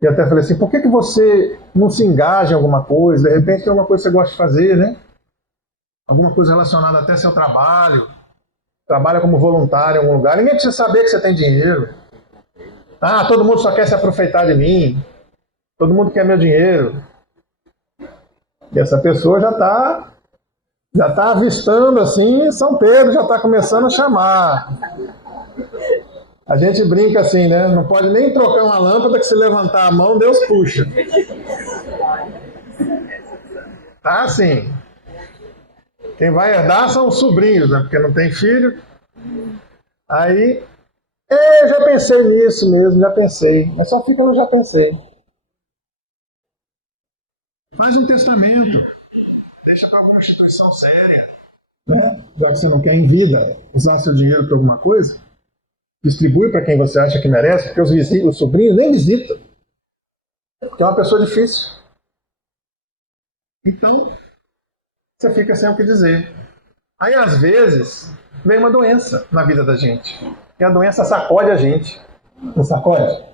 E até falei assim, por que você não se engaja em alguma coisa? De repente tem alguma coisa que você gosta de fazer, né? Alguma coisa relacionada até ao seu trabalho. Trabalha como voluntário em algum lugar. Ninguém precisa saber que você tem dinheiro. Todo mundo só quer se aproveitar de mim. Todo mundo quer meu dinheiro. E essa pessoa já está avistando assim, São Pedro já está começando a chamar. A gente brinca assim, né? Não pode nem trocar uma lâmpada que se levantar a mão, Deus puxa. Tá assim. Quem vai herdar são os sobrinhos, né? Porque não tem filho. Aí, eu já pensei nisso mesmo, já pensei. Mas só fica no já pensei. Faz um testamento. Deixa para alguma instituição séria. Né? Já que você não quer em vida usar seu dinheiro para alguma coisa, distribui para quem você acha que merece, porque os sobrinhos nem visitam. Porque é uma pessoa difícil. Então, você fica sem o que dizer. Aí, às vezes, vem uma doença na vida da gente. E a doença sacode a gente. Não sacode?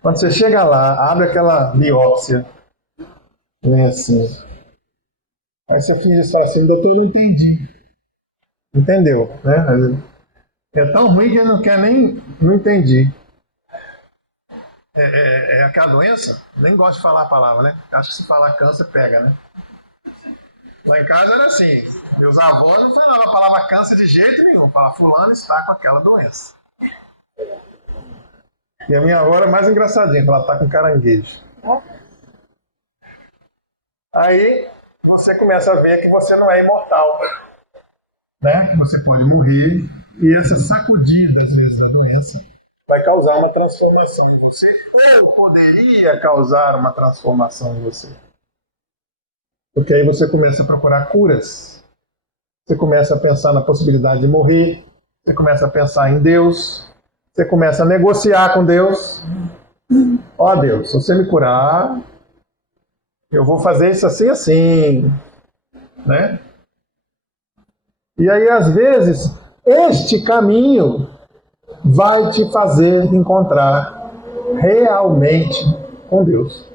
Quando você chega lá, abre aquela biópsia, vem assim. Aí você finge e fala assim, doutor, não entendi. Entendeu, né? É tão ruim que ele não quer nem... Não entendi. É aquela doença? Nem gosto de falar a palavra, né? Acho que se falar câncer, pega, né? Lá em casa era assim. Meus avós não falavam a palavra câncer de jeito nenhum. Falavam, fulano está com aquela doença. E a minha avó era mais engraçadinha, ela está com caranguejo. Aí você começa a ver que você não é imortal. Né? Você pode morrer e essa sacudida, às vezes, da doença vai causar uma transformação em você, ou poderia causar uma transformação em você. Porque aí você começa a procurar curas. Você começa a pensar na possibilidade de morrer. Você começa a pensar em Deus. Você começa a negociar com Deus. Ó Deus, se você me curar, eu vou fazer isso assim, assim, né? E aí, às vezes, este caminho vai te fazer encontrar realmente com Deus.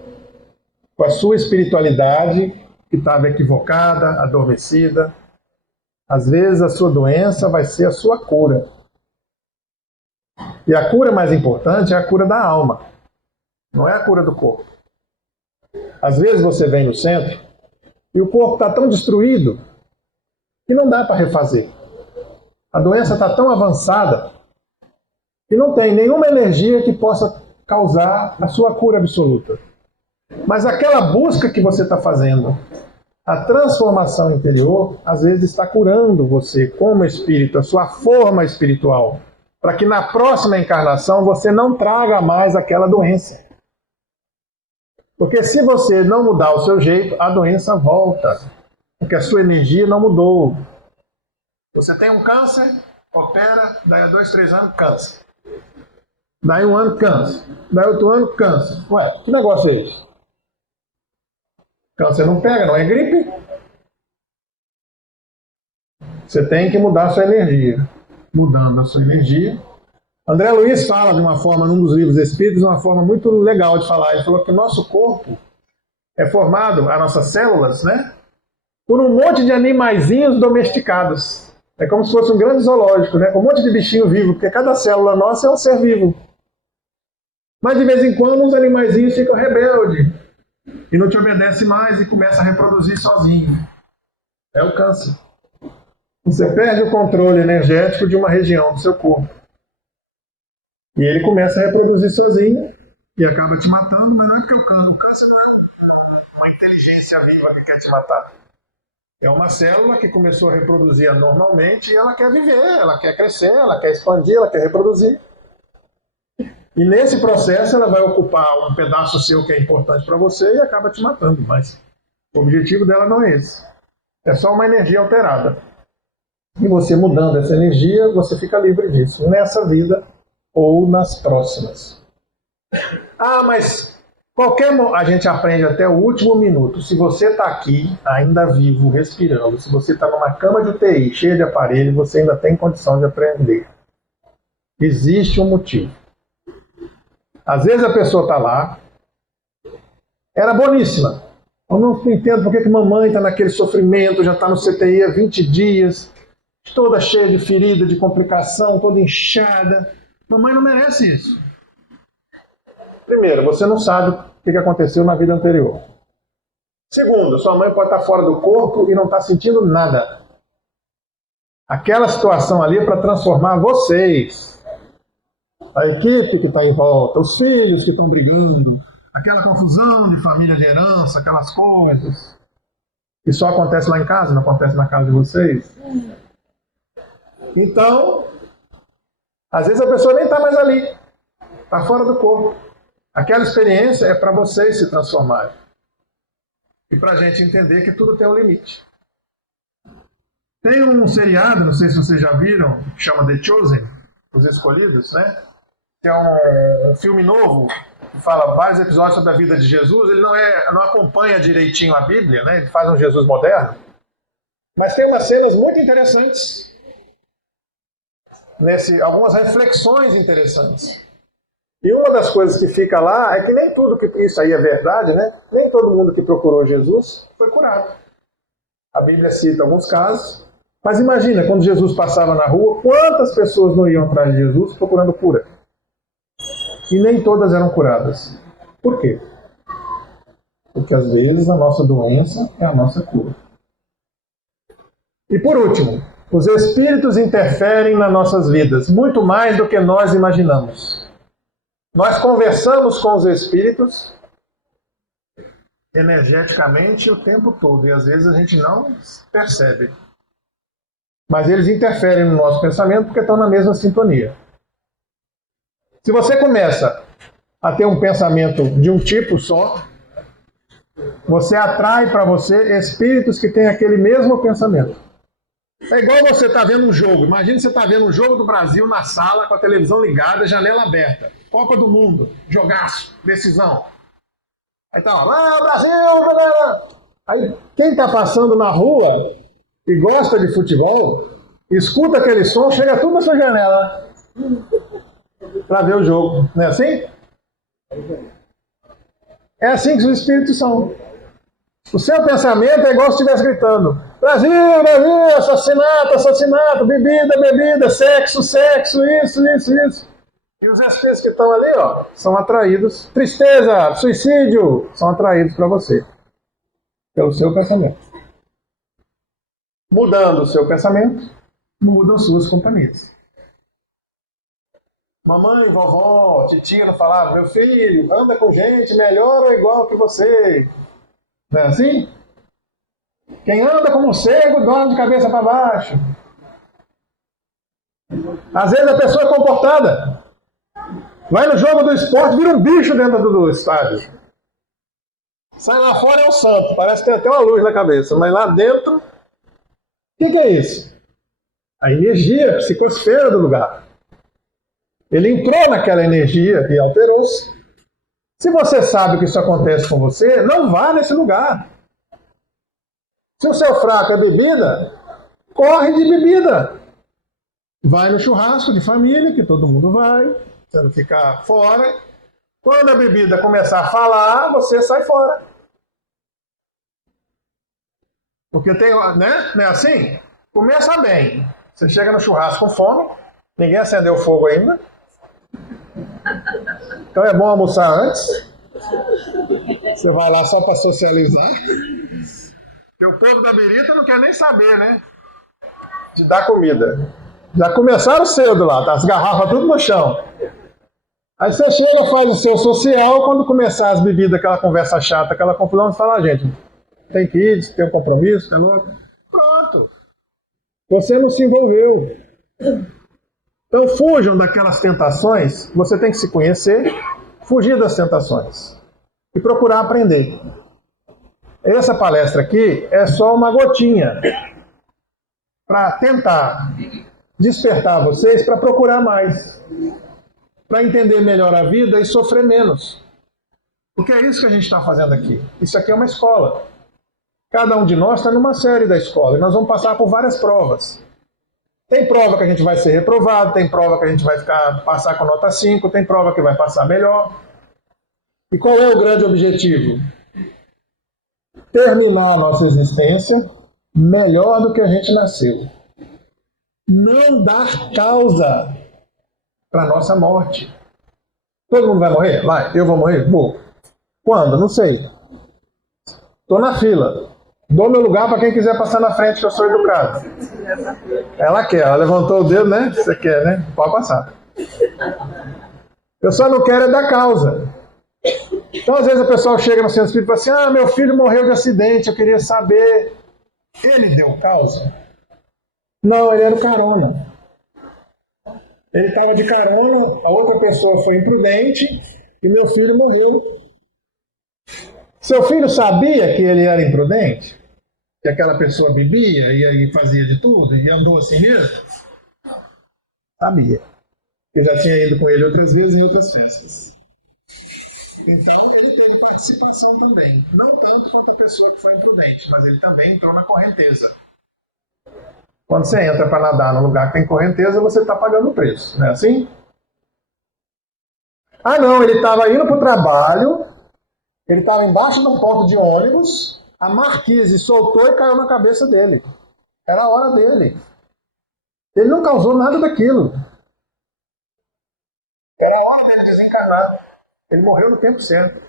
Com a sua espiritualidade que estava equivocada, adormecida. Às vezes a sua doença vai ser a sua cura. E a cura mais importante é a cura da alma. Não é a cura do corpo. Às vezes você vem no centro e o corpo está tão destruído que não dá para refazer. A doença está tão avançada que não tem nenhuma energia que possa causar a sua cura absoluta. Mas aquela busca que você está fazendo, a transformação interior, às vezes está curando você como espírito, a sua forma espiritual, para que na próxima encarnação você não traga mais aquela doença. Porque se você não mudar o seu jeito, a doença volta, porque a sua energia não mudou. Você tem um câncer, opera, daí a 2, 3 anos, câncer. Daí 1 ano, câncer. Daí outro ano, câncer. Ué, que negócio é esse? Câncer não pega, não é gripe? Você tem que mudar a sua energia. Mudando a sua energia. André Luiz fala de uma forma, num dos livros espíritos, uma forma muito legal de falar. Ele falou que o nosso corpo é formado, as nossas células, né? Por um monte de animaizinhos domesticados. É como se fosse um grande zoológico, né? Com um monte de bichinho vivo, porque cada célula nossa é um ser vivo. Mas de vez em quando uns animaizinhos ficam rebeldes e não te obedecem mais e começa a reproduzir sozinho. É o câncer. Você perde o controle energético de uma região do seu corpo. E ele começa a reproduzir sozinho e acaba te matando, mas não é porque o câncer não é uma inteligência viva que quer te matar. É uma célula que começou a reproduzir anormalmente e ela quer viver, ela quer crescer, ela quer expandir, ela quer reproduzir. E nesse processo ela vai ocupar um pedaço seu que é importante para você e acaba te matando. Mas o objetivo dela não é esse. É só uma energia alterada. E você mudando essa energia, você fica livre disso. Nessa vida ou nas próximas. Ah, mas a gente aprende até o último minuto. Se você está aqui, ainda vivo, respirando, se você está numa cama de UTI, cheia de aparelho, você ainda tem condição de aprender. Existe um motivo. Às vezes a pessoa está lá, era boníssima. Eu não entendo por que mamãe está naquele sofrimento, já está no CTI há 20 dias, toda cheia de ferida, de complicação, toda inchada. Mamãe não merece isso. Primeiro, você não sabe o que aconteceu na vida anterior. Segundo, sua mãe pode estar fora do corpo e não está sentindo nada. Aquela situação ali é para transformar vocês. A equipe que está em volta, os filhos que estão brigando, aquela confusão de família de herança, aquelas coisas. Que só acontece lá em casa, não acontece na casa de vocês. Então, às vezes a pessoa nem está mais ali. Está fora do corpo. Aquela experiência é para vocês se transformarem. E para a gente entender que tudo tem um limite. Tem um seriado, não sei se vocês já viram, que chama The Chosen, Os Escolhidos, né? Que é um filme novo, que fala vários episódios sobre a vida de Jesus. Ele não acompanha direitinho a Bíblia, né? Ele faz um Jesus moderno. Mas tem umas cenas muito interessantes. Algumas reflexões interessantes. E uma das coisas que fica lá é que nem tudo que isso aí é verdade, né? Nem todo mundo que procurou Jesus foi curado. A Bíblia cita alguns casos, mas imagina, quando Jesus passava na rua, quantas pessoas não iam atrás de Jesus procurando cura? E nem todas eram curadas. Por quê? Porque às vezes a nossa doença é a nossa cura. E por último, os espíritos interferem nas nossas vidas, muito mais do que nós imaginamos. Nós conversamos com os espíritos energeticamente o tempo todo, e às vezes a gente não percebe. Mas eles interferem no nosso pensamento porque estão na mesma sintonia. Se você começa a ter um pensamento de um tipo só, você atrai para você espíritos que têm aquele mesmo pensamento. É igual você estar vendo um jogo. Imagina você estar vendo um jogo do Brasil na sala, com a televisão ligada, janela aberta. Copa do Mundo, jogaço, decisão. Aí tá lá, Brasil, galera! Aí quem tá passando na rua e gosta de futebol, escuta aquele som, chega tudo na sua janela para ver o jogo. Não é assim? É assim que os espíritos são. O seu pensamento é igual se estivesse gritando: Brasil, Brasil, assassinato, assassinato, bebida, bebida, sexo, sexo, isso. E os espíritos que estão ali, ó, são atraídos. Tristeza, suicídio, são atraídos para você. Pelo seu pensamento. Mudando o seu pensamento, mudam suas companhias. Mamãe, vovó, titia não falava: meu filho, anda com gente melhor ou igual que você. Não é assim? Quem anda como cego dorme de cabeça para baixo. Às vezes a pessoa é comportada. Vai no jogo do esporte, vira um bicho dentro do estádio. Sai lá fora é um santo, parece que tem até uma luz na cabeça, mas lá dentro, o que é isso? A energia, a psicosfera do lugar. Ele entrou naquela energia e alterou-se. Se você sabe que isso acontece com você, não vá nesse lugar. Se o seu fraco é bebida, corre de bebida. Vai no churrasco de família, que todo mundo vai, você não ficar fora. Quando a bebida começar a falar, você sai fora. Porque tem, né? Não é assim? Começa bem. Você chega no churrasco com fome, ninguém acendeu o fogo ainda. Então é bom almoçar antes. Você vai lá só para socializar. Porque o povo da birita não quer nem saber, né? De dar comida. Já começaram cedo lá, tá? As garrafas tudo no chão. Aí você chega, faz o seu social, quando começar as bebidas, aquela conversa chata, aquela confusão, você fala: gente, tem que ir, tem um compromisso, tá louco? Pronto. Você não se envolveu. Então fujam daquelas tentações, você tem que se conhecer, fugir das tentações e procurar aprender. Essa palestra aqui é só uma gotinha para tentar despertar vocês para procurar mais, para entender melhor a vida e sofrer menos. Porque é isso que a gente está fazendo aqui. Isso aqui é uma escola. Cada um de nós está numa série da escola e nós vamos passar por várias provas. Tem prova que a gente vai ser reprovado, tem prova que a gente vai passar com nota 5, tem prova que vai passar melhor. E qual é o grande objetivo? Terminar a nossa existência melhor do que a gente nasceu. Não dar causa para a nossa morte. Todo mundo vai morrer? Vai. Eu vou morrer? Vou. Quando? Não sei. Estou na fila. Dou meu lugar para quem quiser passar na frente, que eu sou educado. Ela quer. Ela levantou o dedo, né? Você quer, né? Pode passar. Eu só não quero é dar causa. Então, às vezes, o pessoal chega no centro espírita e fala assim: meu filho morreu de acidente, eu queria saber. Ele deu causa? Não, ele era o carona. Ele estava de carona, a outra pessoa foi imprudente e meu filho morreu. Seu filho sabia que ele era imprudente? Que aquela pessoa bebia e fazia de tudo e andou assim mesmo? Sabia. Eu já tinha ido com ele outras vezes em outras festas. Então ele teve participação também. Não tanto quanto a pessoa que foi imprudente, mas ele também entrou na correnteza. Quando você entra para nadar num lugar que tem correnteza, você está pagando o preço, não é assim? Ah não, ele estava indo para o trabalho, ele estava embaixo de um ponto de ônibus, a marquise soltou e caiu na cabeça dele. Era a hora dele. Ele não causou nada daquilo. Era a hora dele desencarnar. Ele morreu no tempo certo.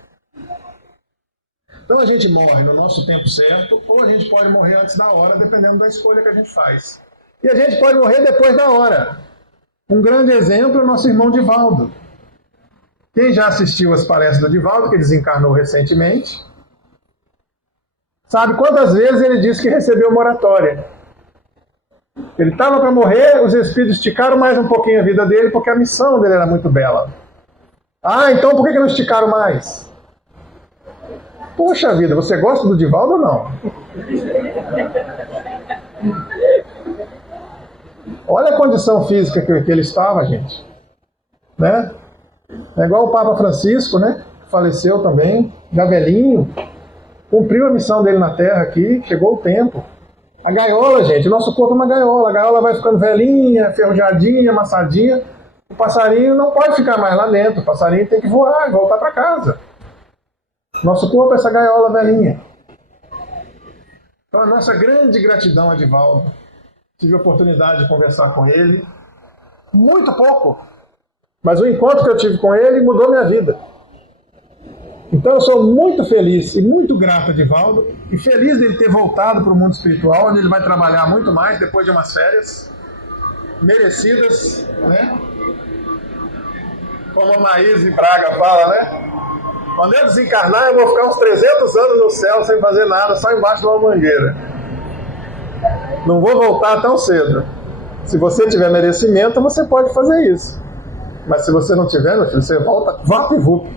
Então a gente morre no nosso tempo certo, ou a gente pode morrer antes da hora, dependendo da escolha que a gente faz. E a gente pode morrer depois da hora. Um grande exemplo é o nosso irmão Divaldo. Quem já assistiu as palestras do Divaldo, que desencarnou recentemente, sabe quantas vezes ele disse que recebeu moratória. Ele estava para morrer, os espíritos esticaram mais um pouquinho a vida dele, porque a missão dele era muito bela. Ah, então por que não esticaram mais? Poxa vida, você gosta do Divaldo ou não? Olha a condição física que ele estava, gente. Né? É igual o Papa Francisco, né? Faleceu também, já velhinho, cumpriu a missão dele na Terra aqui, chegou o tempo. A gaiola, gente, o nosso corpo é uma gaiola. A gaiola vai ficando velhinha, ferrujadinha, amassadinha. O passarinho não pode ficar mais lá dentro. O passarinho tem que voar e voltar para casa. Nosso corpo é essa gaiola velhinha. Então, a nossa grande gratidão a Divaldo. Tive a oportunidade de conversar com ele. Muito pouco. Mas o encontro que eu tive com ele mudou minha vida. Então eu sou muito feliz e muito grato a Divaldo. E feliz dele ter voltado para o mundo espiritual, onde ele vai trabalhar muito mais depois de umas férias. Merecidas, né? Como a Maíse Braga fala, né? Quando eu desencarnar, eu vou ficar uns 300 anos no céu sem fazer nada, só embaixo de uma mangueira. Não vou voltar tão cedo. Se você tiver merecimento, você pode fazer isso. Mas se você não tiver, meu filho, você volta e vup.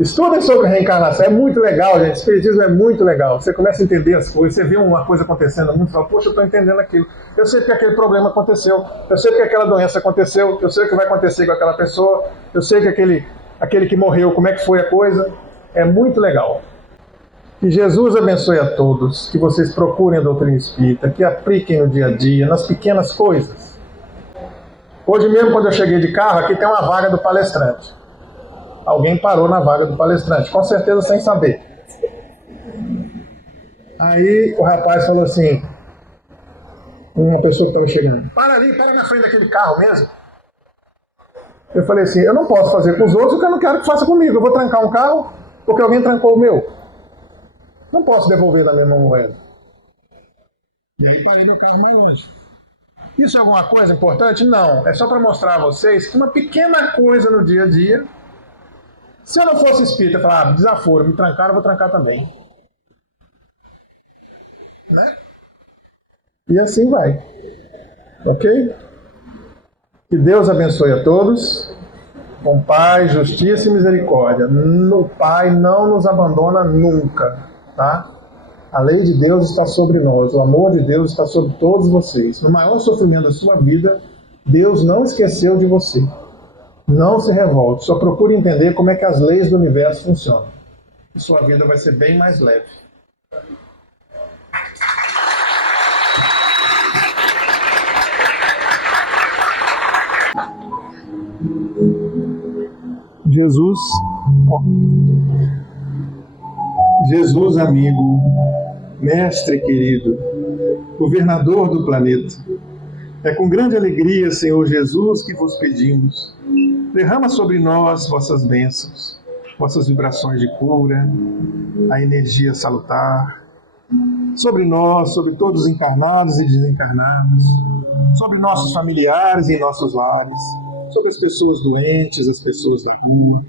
Estudem sobre reencarnação, é muito legal, gente. Espiritismo é muito legal. Você começa a entender as coisas, você vê uma coisa acontecendo muito, fala, poxa, eu estou entendendo aquilo. Eu sei que aquele problema aconteceu, eu sei que aquela doença aconteceu, eu sei o que vai acontecer com aquela pessoa, eu sei que aquele que morreu, como é que foi a coisa. É muito legal. Que Jesus abençoe a todos, que vocês procurem a doutrina espírita, que apliquem no dia a dia, nas pequenas coisas. Hoje mesmo, quando eu cheguei de carro, aqui tem uma vaga do palestrante. Alguém parou na vaga do palestrante, com certeza sem saber. Aí o rapaz falou assim, uma pessoa que estava chegando, para ali, para na frente daquele carro mesmo. Eu falei assim, eu não posso fazer com os outros o que eu não quero que faça comigo. Eu vou trancar um carro porque alguém trancou o meu. Não posso devolver na mesma moeda. E aí parei meu carro mais longe. Isso é alguma coisa importante? Não. É só para mostrar a vocês que uma pequena coisa no dia a dia. Se eu não fosse espírita, eu falava, desaforo, me trancaram, eu vou trancar também. Né? E assim vai. Ok? Que Deus abençoe a todos. Com paz, justiça e misericórdia. O Pai não nos abandona nunca. Tá? A lei de Deus está sobre nós, o amor de Deus está sobre todos vocês. No maior sofrimento da sua vida, Deus não esqueceu de você. Não se revolte, só procure entender como é que as leis do universo funcionam. E sua vida vai ser bem mais leve. Jesus amigo, mestre querido, governador do planeta, é com grande alegria, Senhor Jesus, que vos pedimos. Derrama sobre nós vossas bênçãos, vossas vibrações de cura, a energia salutar, sobre nós, sobre todos os encarnados e desencarnados, sobre nossos familiares e nossos lares, sobre as pessoas doentes, as pessoas da rua,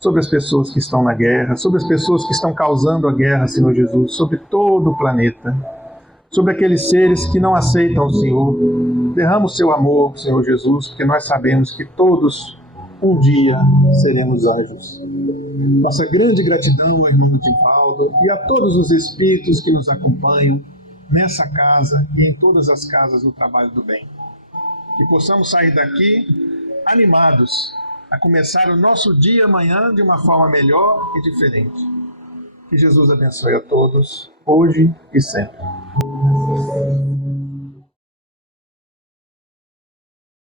sobre as pessoas que estão na guerra, sobre as pessoas que estão causando a guerra, Senhor Jesus, sobre todo o planeta, sobre aqueles seres que não aceitam o Senhor. Derrama o seu amor, Senhor Jesus, porque nós sabemos que todos um dia seremos anjos. Nossa grande gratidão ao irmão Divaldo e a todos os espíritos que nos acompanham nessa casa e em todas as casas do trabalho do bem. Que possamos sair daqui animados a começar o nosso dia amanhã de uma forma melhor e diferente. Que Jesus abençoe a todos, hoje e sempre.